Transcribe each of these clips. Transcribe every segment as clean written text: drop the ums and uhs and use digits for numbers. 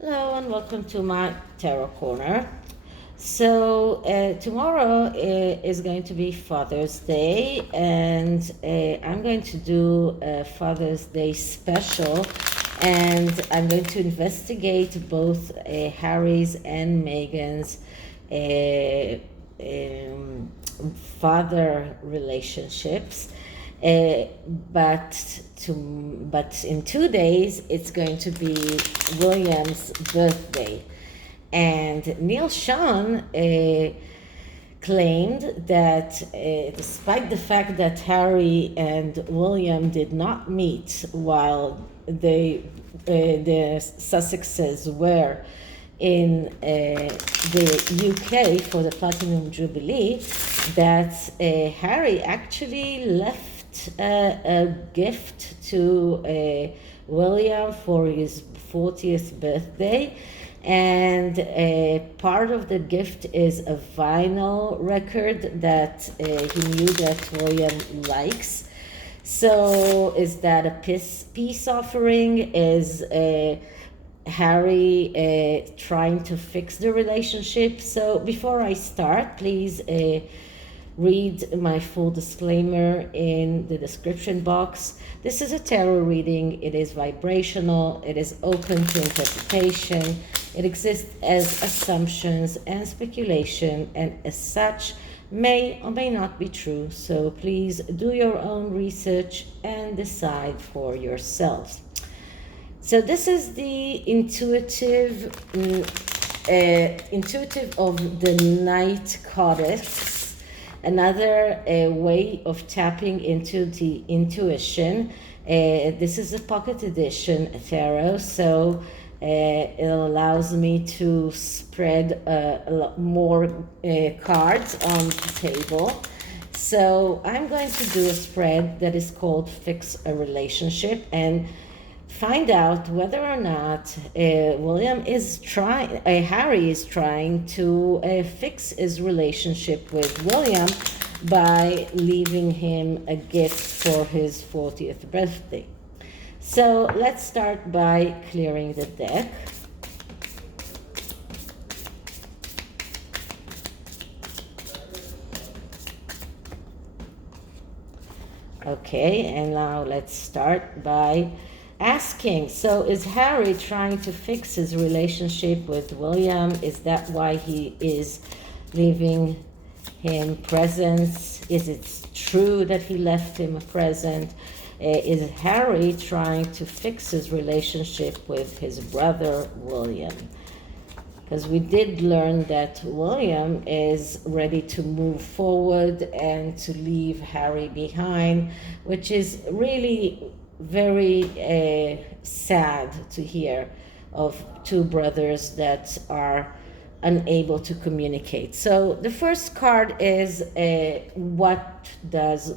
Hello and welcome to my Tarot Corner. So tomorrow is going to be Father's Day, and I'm going to do a Father's Day special, and I'm going to investigate both Harry's and Meghan's father relationships. But in 2 days it's going to be William's birthday, and Neil Sean claimed that despite the fact that Harry and William did not meet while the Sussexes were in the UK for the Platinum Jubilee, that Harry actually left a gift to William for his 40th birthday, and part of the gift is a vinyl record that he knew that William likes. So is that a peace offering? Is Harry trying to fix the relationship? So before I start, please read my full disclaimer in the description box. This is a tarot reading. It is vibrational. It is open to interpretation. It exists as assumptions and speculation, and as such may or may not be true. So please do your own research and decide for yourselves. So this is the intuitive of the Night Codex. Another way of tapping into the intuition. This is a pocket edition tarot, so it allows me to spread a lot more cards on the table. So I'm going to do a spread that is called Fix a Relationship, and find out whether or not Harry is trying to fix his relationship with William by leaving him a gift for his 40th birthday. So let's start by clearing the deck. Okay, and now let's start by asking, so is Harry trying to fix his relationship with William? Is that why he is leaving him presents? Is it true that he left him a present? Is Harry trying to fix his relationship with his brother William? Because we did learn that William is ready to move forward and to leave Harry behind, which is really very sad to hear of two brothers that are unable to communicate. So the first card is what does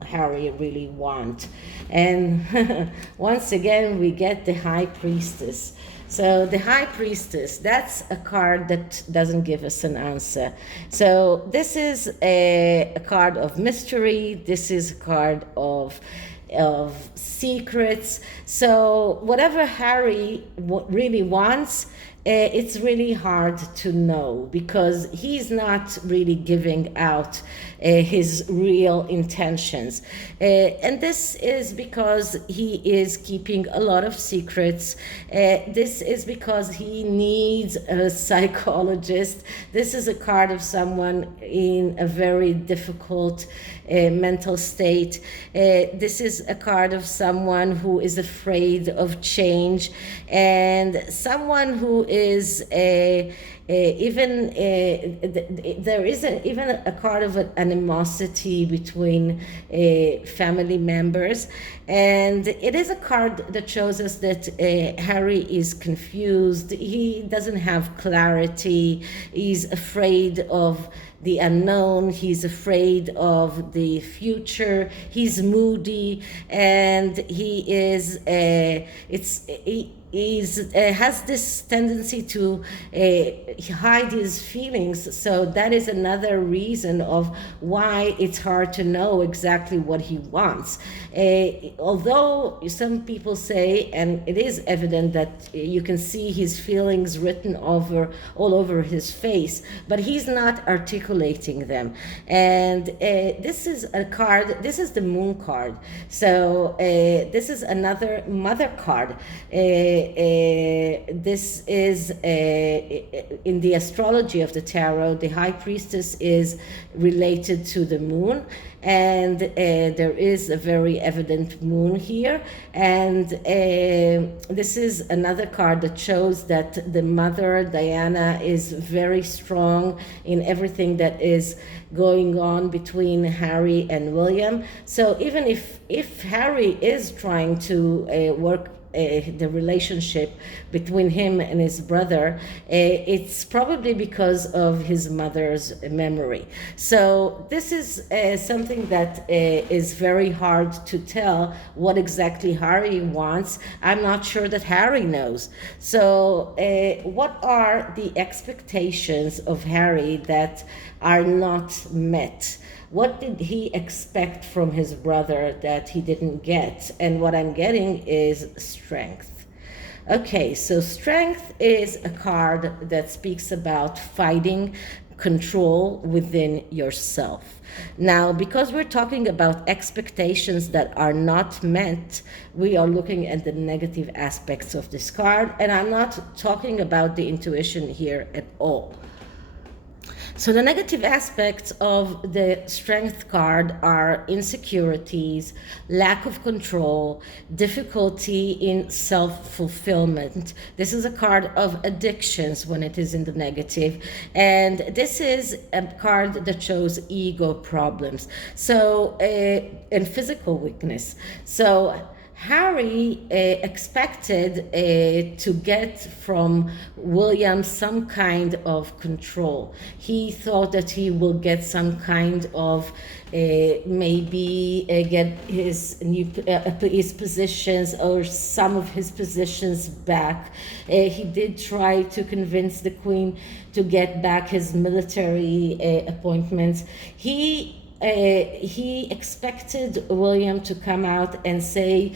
Harry really want? And once again we get the High Priestess. So the High Priestess, that's a card that doesn't give us an answer. So this is a card of mystery. This is a card of secrets. So whatever Harry really wants, it's really hard to know, because he's not really giving out his real intentions. And this is because he is keeping a lot of secrets. This is because he needs a psychologist. This is a card of someone in a very difficult mental state. This is a card of someone who is afraid of change, and someone who is there is even a card of animosity between family members, and it is a card that shows us that Harry is confused. He doesn't have clarity. He's afraid of the unknown. He's afraid of the future. He's moody, and he is has this tendency to hide his feelings. So that is another reason of why it's hard to know exactly what he wants. Although some people say, and it is evident that you can see his feelings written all over his face, but he's not articulating them. And this is a card, this is the moon card. So this is another mother card. This is in the astrology of the tarot, the high priestess is related to the moon, and there is a very evident moon here. And this is another card that shows that the mother, Diana, is very strong in everything that is going on between Harry and William. So even if Harry is trying to work the relationship between him and his brother, it's probably because of his mother's memory. So this is something that is very hard to tell what exactly Harry wants. I'm not sure that Harry knows. So what are the expectations of Harry that are not met? What did he expect from his brother that he didn't get? And what I'm getting is strength. Okay, so strength is a card that speaks about fighting control within yourself. Now, because we're talking about expectations that are not met, we are looking at the negative aspects of this card, and I'm not talking about the intuition here at all. So the negative aspects of the strength card are insecurities, lack of control, difficulty in self-fulfillment. This is a card of addictions when it is in the negative. And this is a card that shows ego problems. So, and physical weakness. So Harry expected to get from William some kind of control. He thought that he will get some kind of maybe get his positions or some of his positions back. He did try to convince the Queen to get back his military appointments. He expected William to come out and say,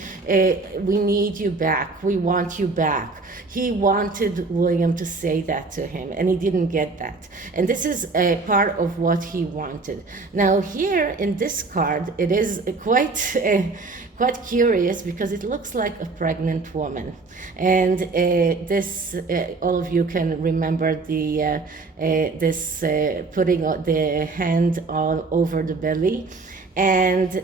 we need you back, we want you back. He wanted William to say that to him, and he didn't get that. And this is a part of what he wanted. Now here in this card, it is quite curious because it looks like a pregnant woman. And this, all of you can remember this putting the hand all over the belly. And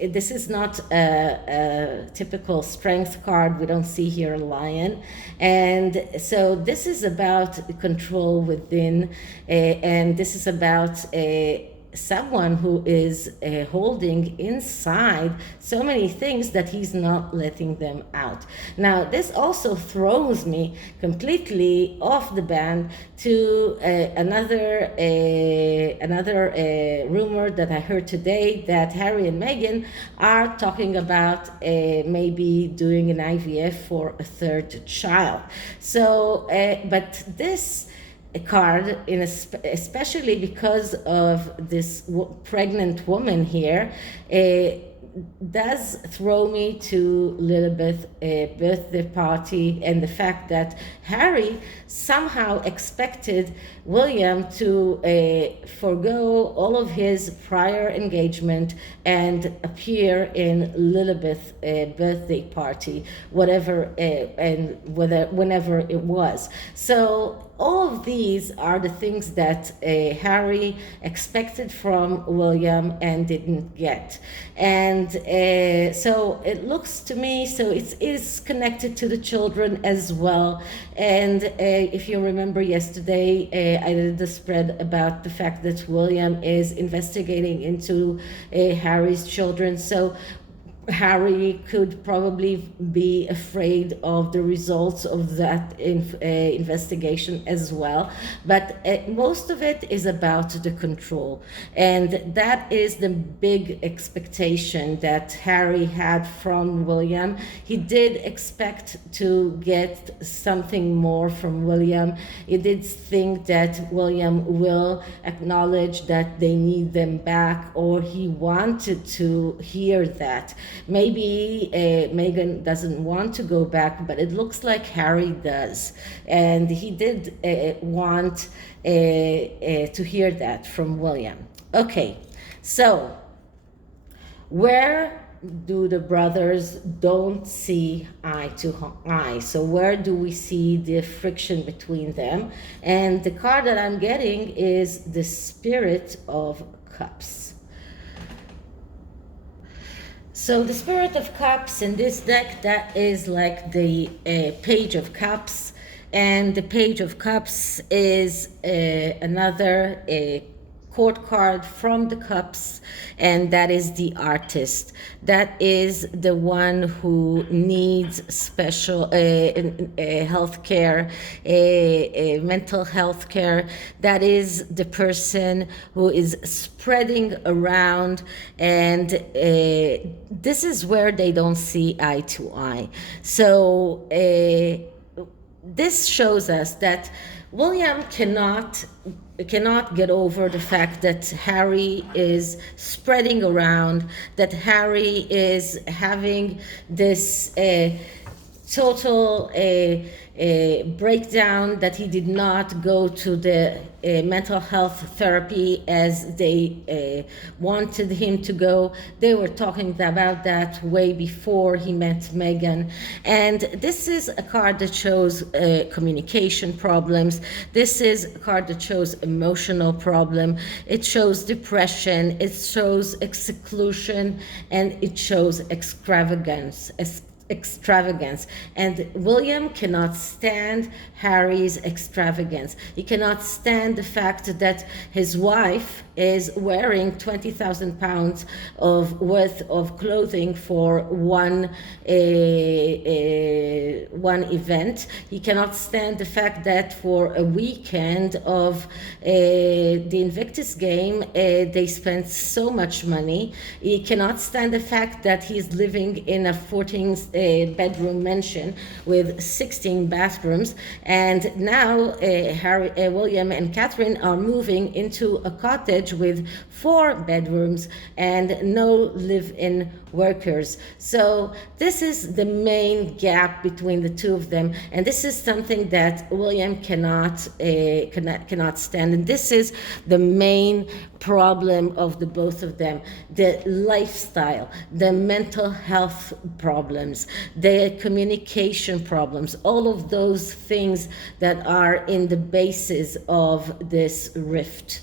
this is not a typical strength card. We don't see here a lion. And so this is about control within, and this is about someone who is holding inside so many things that he's not letting them out. Now, this also throws me completely off the band to another rumor that I heard today, that Harry and Meghan are talking about maybe doing an IVF for a third child. So, but this card, especially because of this pregnant woman here, does throw me to Lilibeth birthday party, and the fact that Harry somehow expected William to forego all of his prior engagement and appear in Lilibeth's birthday party, whenever it was. So all of these are the things that Harry expected from William and didn't get. And so it looks to me, so it is connected to the children as well. And if you remember yesterday, I did the spread about the fact that William is investigating into Harry's children. So Harry could probably be afraid of the results of that investigation as well. But most of it is about the control. And that is the big expectation that Harry had from William. He did expect to get something more from William. He did think that William will acknowledge that they need them back, or he wanted to hear that. Maybe Meghan doesn't want to go back, but it looks like Harry does. And he did want to hear that from William. Okay, so where do the brothers don't see eye to eye? So where do we see the friction between them? And the card that I'm getting is the Spirit of Cups. So the Spirit of Cups in this deck, that is like the Page of Cups. And the Page of Cups is another court card from the cups, and that is the artist. That is the one who needs special health care, mental health care. That is the person who is spreading around, and this is where they don't see eye to eye. So this shows us that William cannot get over the fact that Harry is spreading around, that Harry is having this total breakdown, that he did not go to the mental health therapy as they wanted him to go. They were talking about that way before he met Meghan. And this is a card that shows communication problems. This is a card that shows emotional problem. It shows depression. It shows exclusion, and it shows extravagance. And William cannot stand Harry's extravagance. He cannot stand the fact that his wife is wearing 20,000 pounds worth of clothing for one event. He cannot stand the fact that for a weekend of the Invictus game, they spent so much money. He cannot stand the fact that he's living in a 14-bedroom mansion with 16 bathrooms, and now William and Catherine are moving into a cottage with 4 bedrooms and no live-in workers. So this is the main gap between the two of them, and this is something that William cannot stand. And this is the main problem of the both of them: the lifestyle, the mental health problems, the communication problems, all of those things that are in the basis of this rift.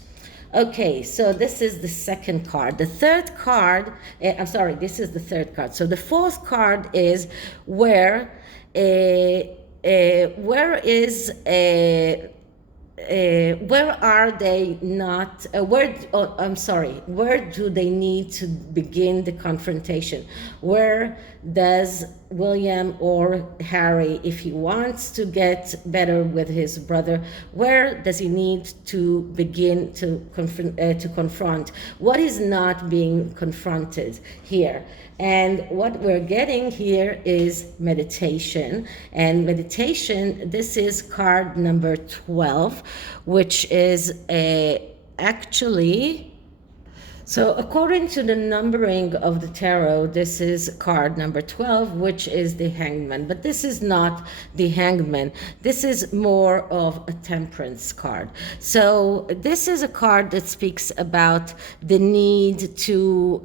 Okay, so this is the second card. The third card, this is the third card. So the fourth card is where are they not, where do they need to begin the confrontation? Where does William or Harry, if he wants to get better with his brother, where does he need to begin to confront? What is not being confronted here? And what we're getting here is meditation. And meditation, this is card number 12, which is actually... So according to the numbering of the tarot, this is card number 12, which is the Hangman. But this is not the Hangman. This is more of a temperance card. So this is a card that speaks about the need to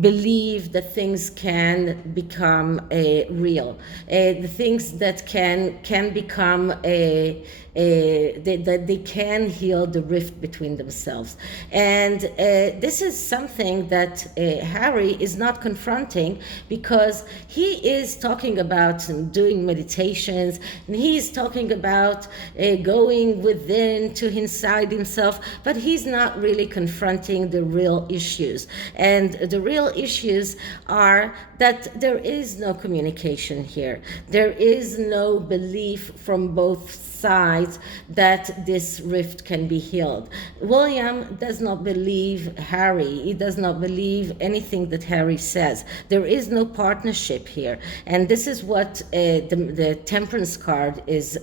believe that things can become real. The things that can become that they can heal the rift between themselves. And this this is something that Harry is not confronting, because he is talking about doing meditations, and he's talking about going within to inside himself, but he's not really confronting the real issues. And the real issues are that there is no communication here. There is no belief from both sides that this rift can be healed. William does not believe Harry. He does not believe anything that Harry says. There is no partnership here. And this is what the Temperance card is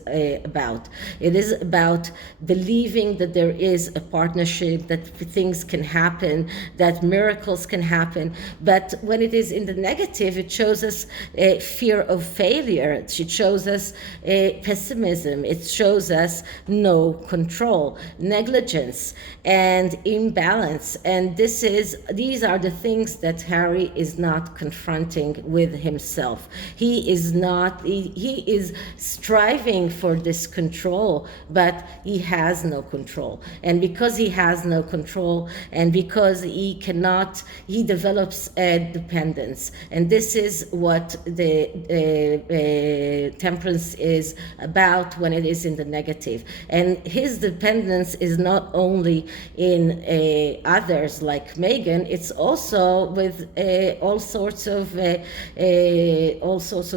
about. It is about believing that there is a partnership, that things can happen, that miracles can happen. But when it is in the negative, it shows us fear of failure. It shows us pessimism. It shows us no control, negligence, and imbalance. And these are the things that Harry is not confronting with himself. He is striving for this control, but he has no control. And because he has no control, and because he develops a dependence. And this is what the Temperance is about when it is in the negative. And his dependence is not only in others like Meghan, it's also with all sorts of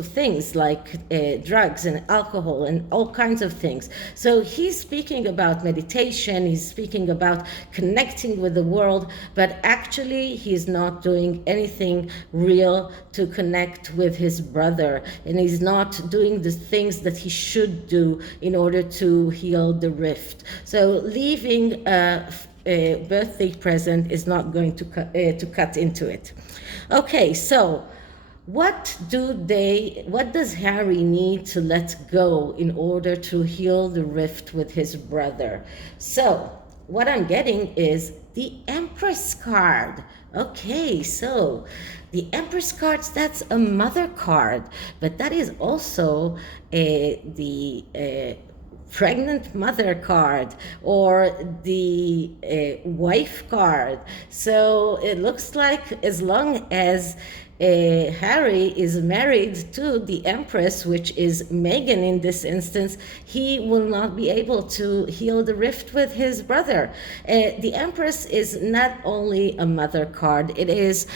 things like drugs and alcohol and all kinds of things. So he's speaking about meditation, he's speaking about connecting with the world, but actually he's not doing anything real to connect with his brother, and he's not doing the things that he should do in order to heal the rift. So leaving a birthday present is not going to cut into it. Okay, so what does Harry need to let go in order to heal the rift with his brother? So what I'm getting is the Empress card. Okay, so the Empress cards, that's a mother card, but that is also the pregnant mother card, or the wife card. So it looks like as long as Harry is married to the Empress, which is Meghan in this instance, he will not be able to heal the rift with his brother. The Empress is not only a mother card, this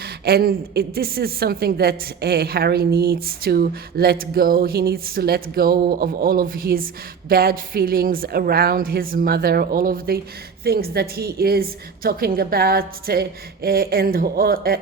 is something that Harry needs to let go. He needs to let go of all of his bad feelings around his mother, all of the things that he is talking about, and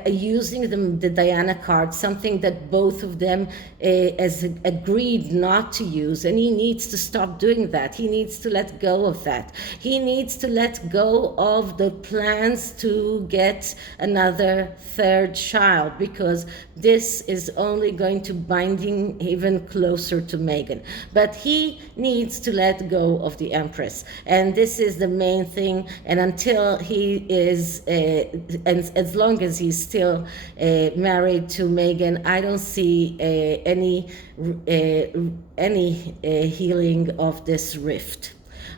using the Diana card, something that both of them has agreed not to use, and he needs to stop doing that. He needs to let go of that. He needs to let go of the plans to get another third child, because this is only going to bind him even closer to Meghan. But he needs to let go of the Empress, and this is the main thing. And until he is, and as long as he's still married to Meghan, I don't see any healing of this rift.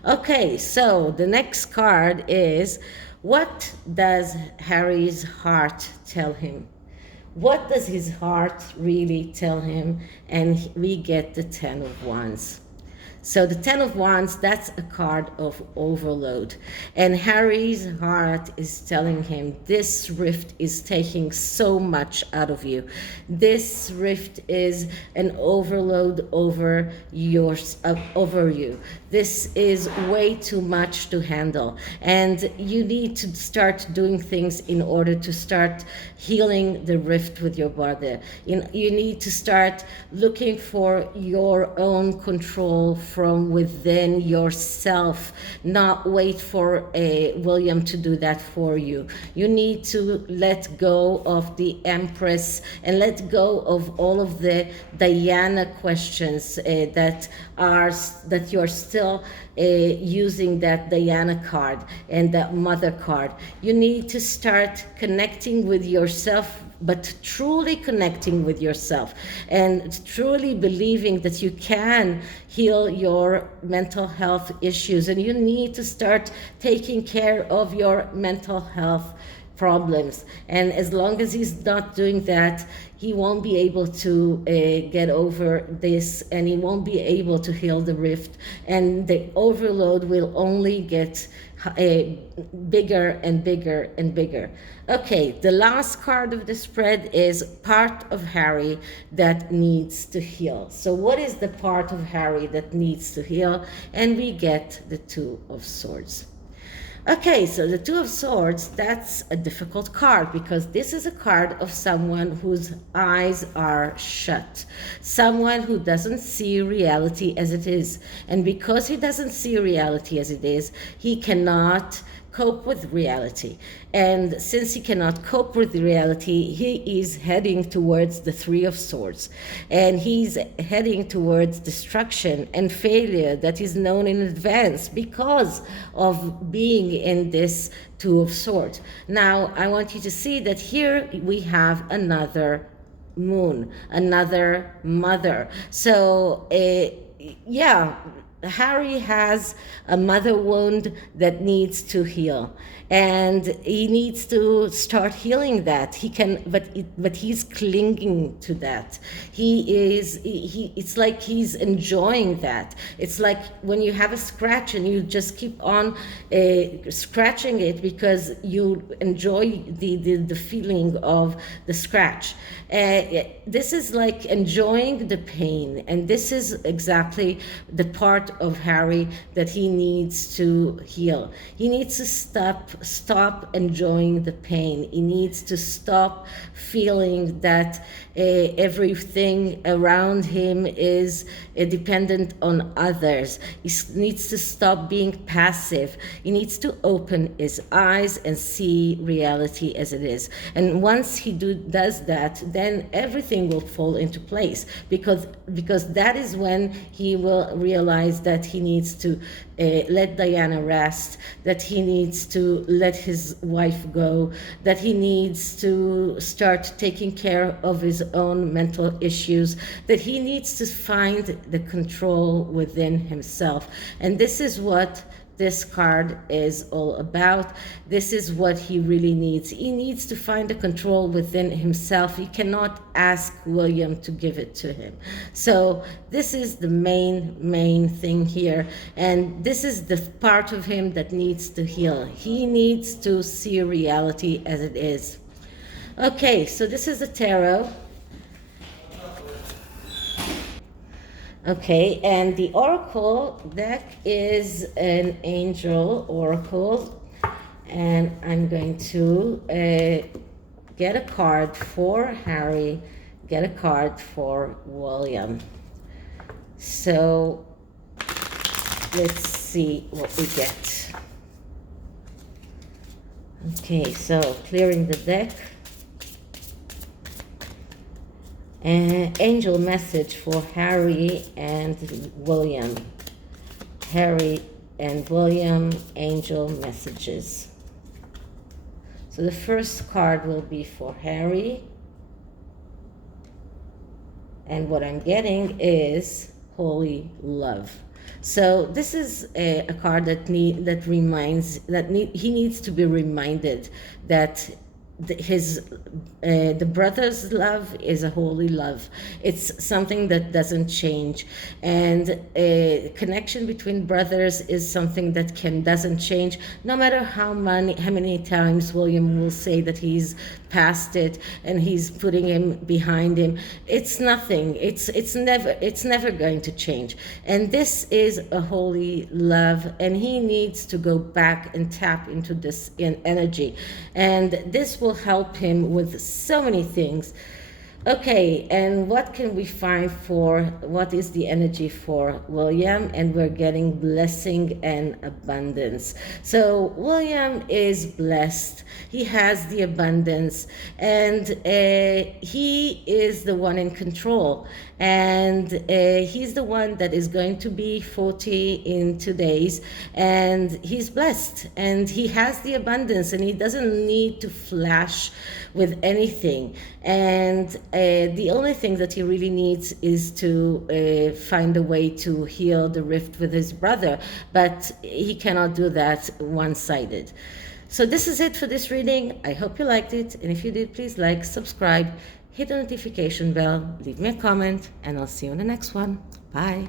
Okay, so the next card is, what does Harry's heart tell him? What does his heart really tell him? And we get the Ten of Wands. So the Ten of Wands, that's a card of overload. And Harry's heart is telling him this rift is taking so much out of you. This rift is an overload over you. This is way too much to handle. And you need to start doing things in order to start healing the rift with your brother. You need to start looking for your own control from within yourself, not wait for William to do that for you. You need to let go of the Empress and let go of all of the Diana questions that you're still using that Diana card and that mother card. You need to start connecting with yourself, but truly connecting with yourself and truly believing that you can heal your mental health issues. And you need to start taking care of your mental health problems. And as long as he's not doing that, he won't be able to get over this, and he won't be able to heal the rift. And the overload will only get bigger and bigger and bigger. Okay, the last card of the spread is part of Harry that needs to heal. So what is the part of Harry that needs to heal? And we get the Two of Swords. Okay, so the Two of Swords, that's a difficult card because this is a card of someone whose eyes are shut, someone who doesn't see reality as it is. And because he doesn't see reality as it is, he cannot cope with reality. And since he cannot cope with reality, he is heading towards the Three of Swords. And he's heading towards destruction and failure that is known in advance because of being in this Two of Swords. Now, I want you to see that here we have another moon, another mother. So, yeah, Harry has a mother wound that needs to heal, and he needs to start healing that. He can, but he's clinging to that. It's like he's enjoying that. It's like when you have a scratch and you just keep on scratching it because you enjoy the feeling of the scratch. This is like enjoying the pain, and this is exactly the part of Harry that he needs to heal. He needs to stop enjoying the pain. He needs to stop feeling that everything around him is dependent on others. He needs to stop being passive. He needs to open his eyes and see reality as it is. And once he does that, then everything will fall into place, because that is when he will realize that he needs to let Diana rest, that he needs to let his wife go, that he needs to start taking care of his own mental issues, that he needs to find the control within himself. And this is what this card is all about. This is what he really needs. He needs to find the control within himself. He cannot ask William to give it to him. So this is the main thing here. And this is the part of him that needs to heal. He needs to see reality as it is. Okay, so this is the tarot. Okay, and the oracle deck is an angel oracle, and I'm going to get a card for Harry, get a card for William. So let's see what we get. Okay, so clearing the deck. Angel message for Harry and William. Harry and William, angel messages. So the first card will be for Harry. And what I'm getting is Holy Love. So this is a card that reminds he needs to be reminded that the brother's love is a holy love. It's something that doesn't change, and a connection between brothers is something that doesn't change, no matter how many times William will say that he's past it and he's putting him behind him. It's nothing. It's never going to change. And this is a holy love, and he needs to go back and tap into this energy, and this will help him with so many things. Okay, and what can we find what is the energy for William? And we're getting blessing and abundance. So William is blessed. He has the abundance, and he is the one in control. And he's the one that is going to be 40 in 2 days, and he's blessed, and he has the abundance, and he doesn't need to flash with anything. And the only thing that he really needs is to find a way to heal the rift with his brother, but he cannot do that one-sided. So this is it for this reading. I hope you liked it. And if you did, please like, subscribe, hit the notification bell, leave me a comment, and I'll see you in the next one. Bye.